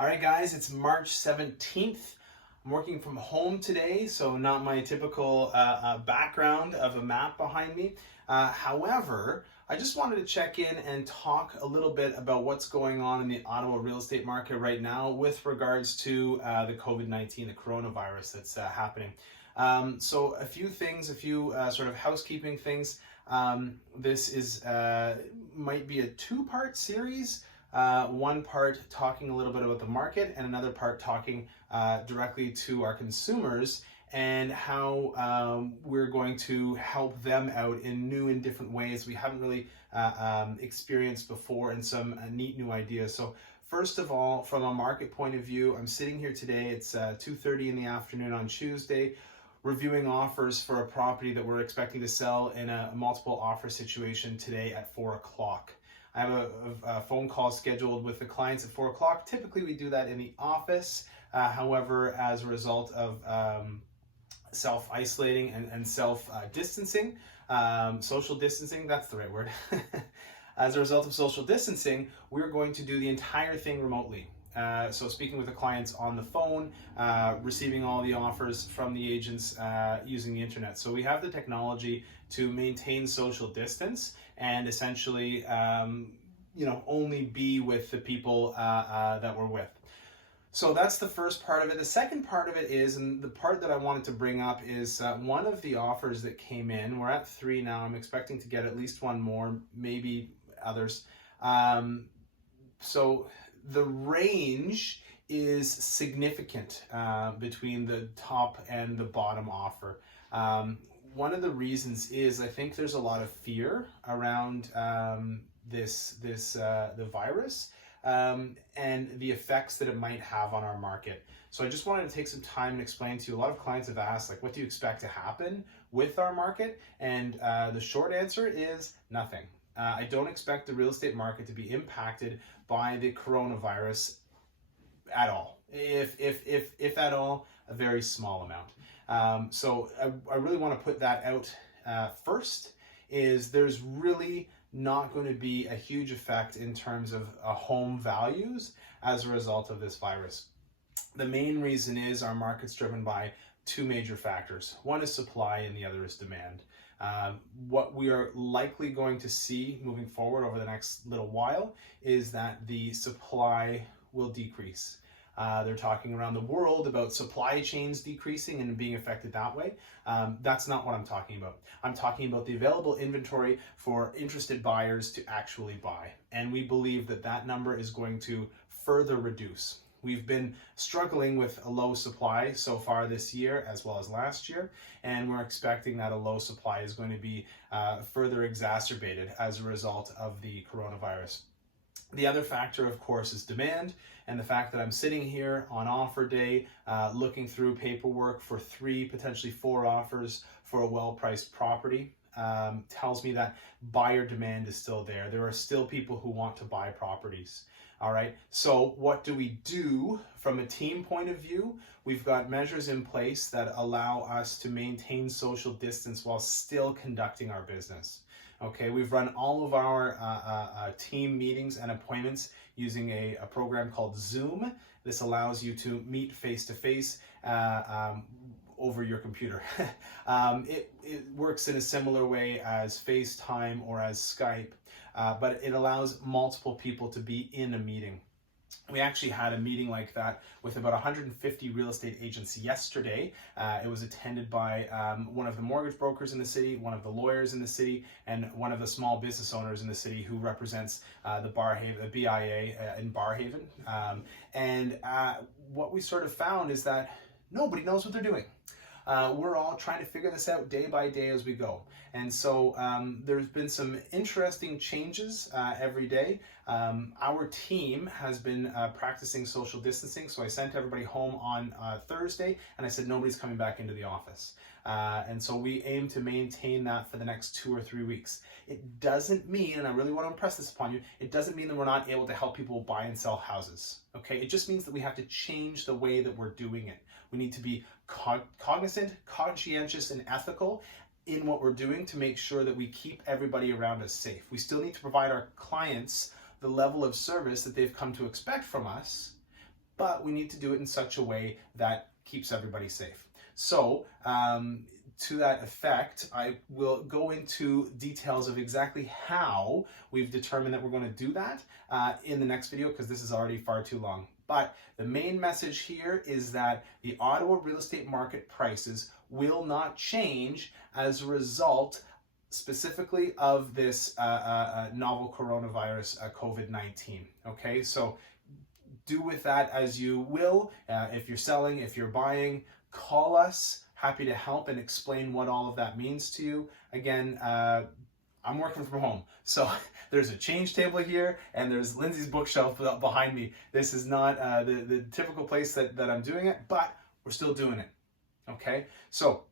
All right, guys, it's March 17th. I'm working from home today, so not my typical background of a map behind me. However, I just wanted to check in and talk a little bit about what's going on in the Ottawa real estate market right now with regards to the COVID-19, the coronavirus that's happening. So a few things, a few sort of housekeeping things. This is might be a two-part series. One part talking a little bit about the market and another part talking directly to our consumers and how we're going to help them out in new and different ways we haven't really experienced before, and some neat new ideas. So first of all, from a market point of view, I'm sitting here today. It's 2:30 in the afternoon on Tuesday, reviewing offers for a property that we're expecting to sell in a multiple offer situation today at 4 o'clock. I have a phone call scheduled with the clients at 4 o'clock. Typically, we do that in the office. However, as a result of self-isolating and self-distancing, social distancing, that's the right word. As a result of social distancing, we're going to do the entire thing remotely. So speaking with the clients on the phone, receiving all the offers from the agents using the internet. So we have the technology to maintain social distance and essentially, only be with the people that we're with. So that's the first part of it. The second part of it is, and the part that I wanted to bring up is one of the offers that came in. We're at 3 now. I'm expecting to get at least one more, maybe others. So the range is significant between the top and the bottom offer. One of the reasons is I think there's a lot of fear around the virus and the effects that it might have on our market. So I just wanted to take some time and explain to you. A lot of clients have asked, like, what do you expect to happen with our market? And the short answer is nothing. I don't expect the real estate market to be impacted by the coronavirus at all. If at all, a very small amount. So I really want to put that out first, is there's really not going to be a huge effect in terms of home values as a result of this virus. The main reason is our market's driven by two major factors. One is supply and the other is demand. What we are likely going to see moving forward over the next little while is that the supply will decrease. They're talking around the world about supply chains decreasing and being affected that way. That's not what I'm talking about. I'm talking about the available inventory for interested buyers to actually buy. And we believe that that number is going to further reduce. We've been struggling with a low supply so far this year as well as last year, and we're expecting that a low supply is going to be further exacerbated as a result of the coronavirus. The other factor, of course, is demand, and the fact that I'm sitting here on offer day looking through paperwork for 3, potentially 4 offers for a well-priced property tells me that buyer demand is still there. There are still people who want to buy properties. All right, so what do we do from a team point of view? We've got measures in place that allow us to maintain social distance while still conducting our business. Okay, we've run all of our team meetings and appointments using a program called Zoom. This allows you to meet face-to-face over your computer. It works in a similar way as FaceTime or as Skype, but it allows multiple people to be in a meeting. We actually had a meeting like that with about 150 real estate agents yesterday. It was attended by one of the mortgage brokers in the city, one of the lawyers in the city, and one of the small business owners in the city who represents the BIA in Barrhaven. And what we sort of found is that nobody knows what they're doing. We're all trying to figure this out day by day as we go. And so there's been some interesting changes every day. Our team has been practicing social distancing. So I sent everybody home on Thursday, and I said nobody's coming back into the office. And so we aim to maintain that for the next 2 or 3 weeks. It doesn't mean, and I really want to impress this upon you, it doesn't mean that we're not able to help people buy and sell houses. Okay, it just means that we have to change the way that we're doing it. We need to be cognizant, conscientious, and ethical in what we're doing to make sure that we keep everybody around us safe. We still need to provide our clients the level of service that they've come to expect from us, but we need to do it in such a way that keeps everybody safe. So, to that effect, I will go into details of exactly how we've determined that we're going to do that in the next video, because this is already far too long. But the main message here is that the Ottawa real estate market prices will not change as a result specifically of this novel coronavirus, COVID-19. Okay, so do with that as you will. If you're selling, if you're buying, call us. Happy to help and explain what all of that means to you. Again, I'm working from home, so there's a change table here, and there's Lindsay's bookshelf behind me. This is not the typical place that I'm doing it, but we're still doing it. Okay, so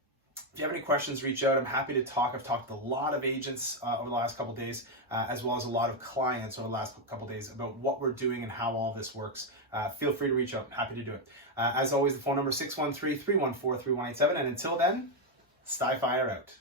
if you have any questions, reach out. I'm happy to talk. I've talked to a lot of agents over the last couple of days, as well as a lot of clients over the last couple of days about what we're doing and how all this works. Feel free to reach out. I'm happy to do it. As always, the phone number is 613-314-3187. And until then, Sty Fire out.